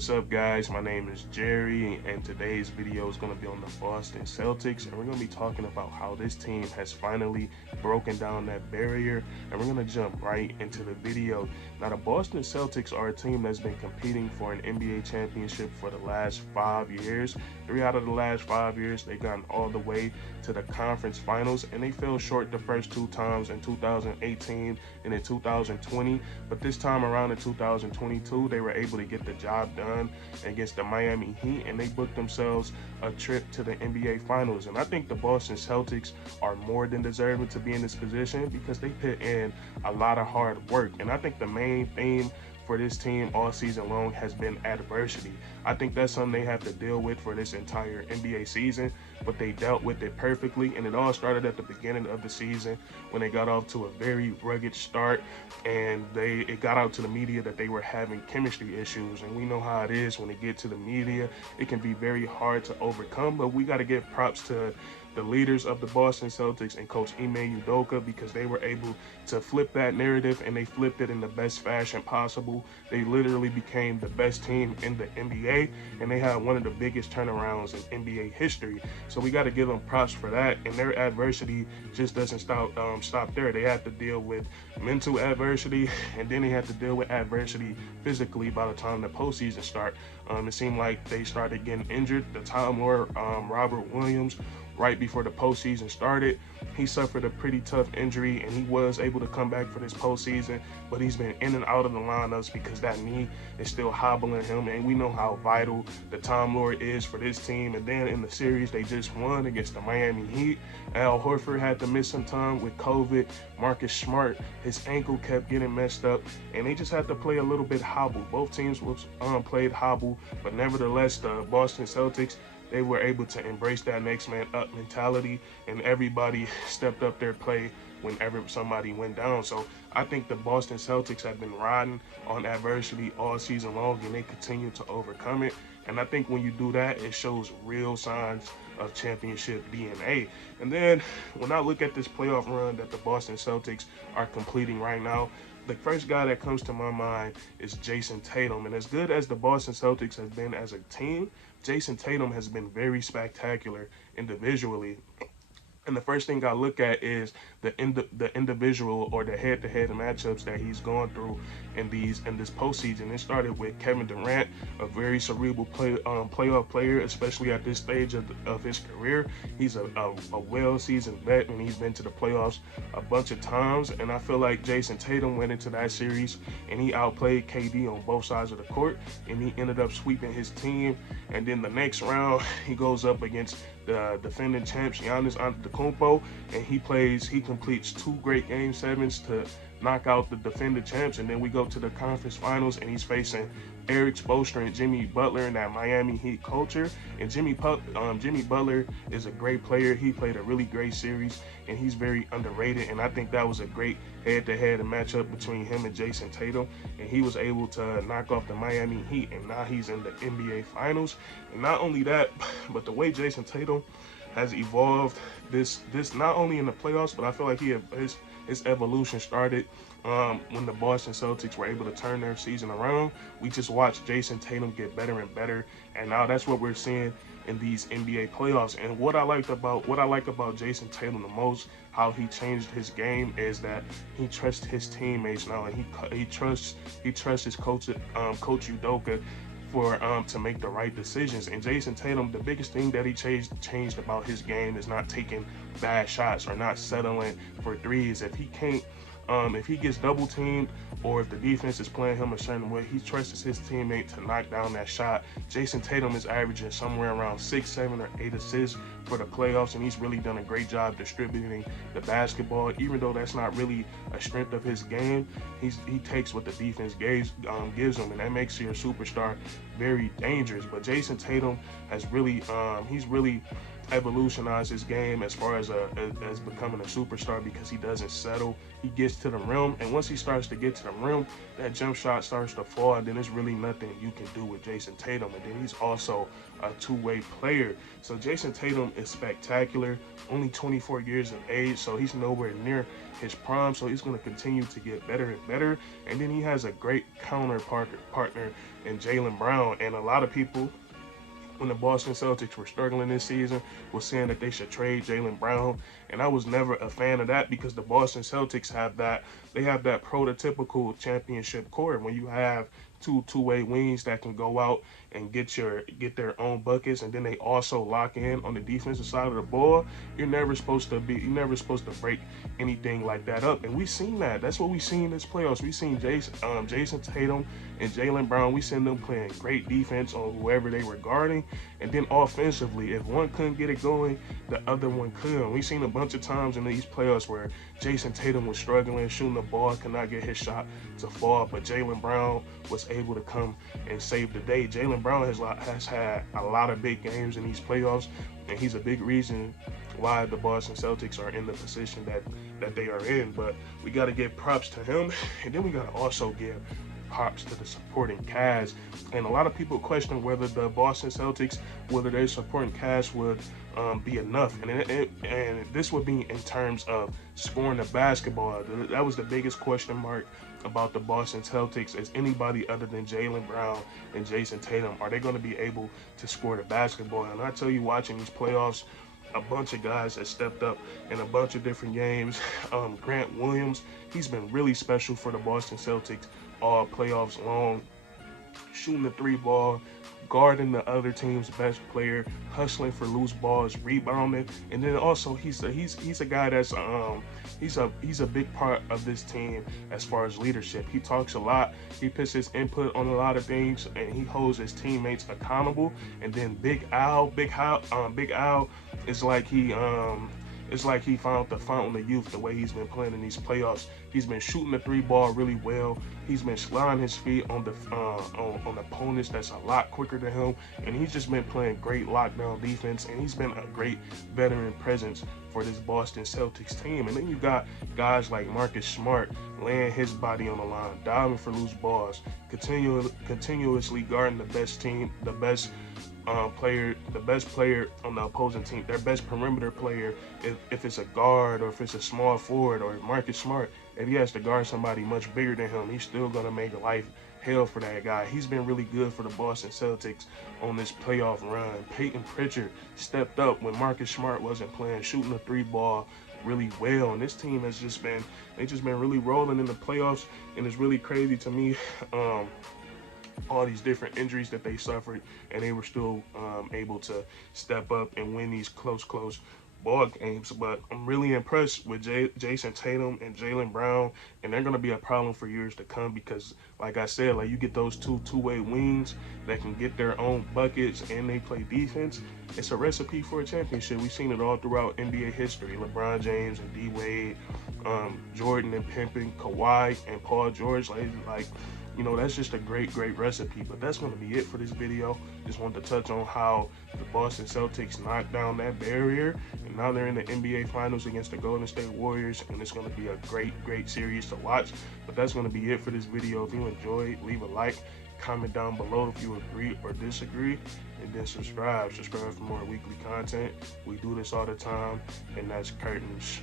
What's up, guys? My name is Jerry, and today's video is going to be on the Boston Celtics, and we're going to be talking about how this team has finally broken down that barrier, and we're going to jump right into the video. Now, the Boston Celtics are a team that's been competing for an NBA championship for the last 5 years. 3 out of the last 5 years, they've gotten all the way to the conference finals, and they fell short the first 2 times in 2018 and in 2020, but this time around in 2022, they were able to get the job done against the Miami Heat, and they booked themselves a trip to the NBA Finals. And I think the Boston Celtics are more than deserving to be in this position because they put in a lot of hard work. And I think the main theme for this team all season long has been adversity. I think that's something they have to deal with for this entire NBA season, but they dealt with it perfectly. And it all started at the beginning of the season when they got off to a very rugged start, and it got out to the media that they were having chemistry issues. And we know how it is when they get to the media, it can be very hard to overcome, but we got to give props to the leaders of the Boston Celtics and Coach Ime Udoka, because they were able to flip that narrative, and they flipped it in the best fashion possible. They literally became the best team in the NBA, and they had one of the biggest turnarounds in NBA history. So we got to give them props for that. And their adversity just doesn't stop there. They have to deal with mental adversity, and then they have to deal with adversity physically by the time the postseason start. It seemed like they started getting injured. The Time Lord, Robert Williams, right before the postseason started, he suffered a pretty tough injury, and he was able to come back for this postseason, but he's been in and out of the lineups because that knee is still hobbling him, and we know how vital the Time Lord is for this team. And then in the series they just won against the Miami Heat, Al Horford had to miss some time with COVID. Marcus Smart, his ankle kept getting messed up, and they just had to play a little bit hobble. Both teams played hobble, but nevertheless, the Boston Celtics, they were able to embrace that next man up mentality, and everybody stepped up their play whenever somebody went down. So I think the Boston Celtics have been riding on adversity all season long, and they continue to overcome it. And I think when you do that, it shows real signs of championship DNA. And then when I look at this playoff run that the Boston Celtics are completing right now, the first guy that comes to my mind is Jayson Tatum. And as good as the Boston Celtics have been as a team, Jayson Tatum has been very spectacular individually. And the first thing I look at is the individual or the head-to-head matchups that he's gone through in this postseason. It started with Kevin Durant, a very cerebral playoff player, especially at this stage of his career. He's a well-seasoned vet, and he's been to the playoffs a bunch of times. And I feel like Jayson Tatum went into that series and he outplayed KD on both sides of the court, and he ended up sweeping his team. And then the next round, he goes up against the defending champs, Giannis Antetokounmpo, and he completes 2 great game 7s to knock out the defending champs. And then we go to the conference finals, and he's facing Eric Spoelstra and Jimmy Butler in that Miami Heat culture. And Jimmy Butler is a great player. He played a really great series, and he's very underrated. And I think that was a great head-to-head matchup between him and Jayson Tatum. And he was able to knock off the Miami Heat, and now he's in the NBA Finals. And not only that, but the way Jayson Tatum has evolved this not only in the playoffs, but I feel like his evolution started when the Boston Celtics were able to turn their season around. We just watched Jayson Tatum get better and better, and now that's what we're seeing in these NBA playoffs. And what I like about Jayson Tatum the most, how he changed his game, is that he trusts his teammates now, and he trusts his coach Udoka to make the right decisions. And Jayson Tatum, the biggest thing that he changed about his game is not taking bad shots or not settling for threes. If he gets double teamed, or if the defense is playing him a certain way, he trusts his teammate to knock down that shot. Jayson Tatum is averaging somewhere around 6, 7, or 8 assists for the playoffs, and he's really done a great job distributing the basketball. Even though that's not really a strength of his game, he takes what the defense gives him, and that makes your superstar very dangerous. But Jayson Tatum has really evolutionized his game as far as becoming a superstar, because he doesn't settle he gets to the rim, and once he starts to get to the rim, that jump shot starts to fall, and then there's really nothing you can do with Jayson Tatum. And then he's also a two-way player. So Jayson Tatum is spectacular, only 24 years of age, so he's nowhere near his prime, so he's going to continue to get better and better. And then he has a great partner in Jaylen Brown, and a lot of people, when the Boston Celtics were struggling this season, was saying that they should trade Jaylen Brown, and I was never a fan of that because the Boston Celtics have that prototypical championship core. When you have two-way wings that can go out and get their own buckets, and then they also lock in on the defensive side of the ball, you're never supposed to break anything like that up. And we've seen that. That's what we seen in this playoffs. We seen Jayson Tatum and Jaylen Brown. We seen them playing great defense on whoever they were guarding, and then offensively, if one couldn't get it going, the other one could. We seen a bunch of times in these playoffs where Jayson Tatum was struggling shooting the ball, could not get his shot to fall, but Jaylen Brown was able to come and save the day. Jaylen Brown has had a lot of big games in these playoffs, and he's a big reason why the Boston Celtics are in the position that they are in. But we got to give props to him, and then we got to also give props to the supporting cast. And a lot of people question whether the Boston Celtics, whether their supporting cast would be enough, and this would be in terms of scoring the basketball. That was the biggest question mark about the Boston Celtics, is anybody other than Jaylen Brown and Jayson Tatum, are they going to be able to score the basketball? And I tell you, watching these playoffs, a bunch of guys that stepped up in a bunch of different games. Grant Williams, he's been really special for the Boston Celtics all playoffs long, shooting the three ball, guarding the other team's best player, hustling for loose balls, rebounding, and then also he's a guy that's he's a big part of this team as far as leadership. He talks a lot, he puts his input on a lot of things, and he holds his teammates accountable. And then Big Al is like it's like he found the fountain of youth the way he's been playing in these playoffs. He's been shooting the three ball really well. He's been sliding his feet on opponents that's a lot quicker than him, and he's just been playing great lockdown defense, and he's been a great veteran presence for this Boston Celtics team. And then you got guys like Marcus Smart laying his body on the line, diving for loose balls, continuously guarding the best player on the opposing team, their best perimeter player. If it's a guard or if it's a small forward, or Marcus Smart, if he has to guard somebody much bigger than him, he's still gonna make life hell for that guy. He's been really good for the Boston Celtics on this playoff run. Peyton Pritchard stepped up when Marcus Smart wasn't playing, shooting the three ball really well. And this team has just been really rolling in the playoffs, and it's really crazy to me. All these different injuries that they suffered, and they were still able to step up and win these close ball games. But I'm really impressed with Jayson Tatum and Jaylen Brown, and they're going to be a problem for years to come because, like I said, like you get those two-way wings that can get their own buckets and they play defense. It's a recipe for a championship. We've seen it all throughout NBA history. LeBron James and D Wade, Jordan and Pippen, Kawhi and Paul George, like you know, that's just a great recipe. But that's going to be it for this video. Just wanted to touch on how the Boston Celtics knocked down that barrier, and now they're in the NBA Finals against the Golden State Warriors, and it's going to be a great series to watch. But that's going to be it for this video. If you enjoyed, leave a like, comment down below if you agree or disagree, and then subscribe for more weekly content. We do this all the time, and that's curtains.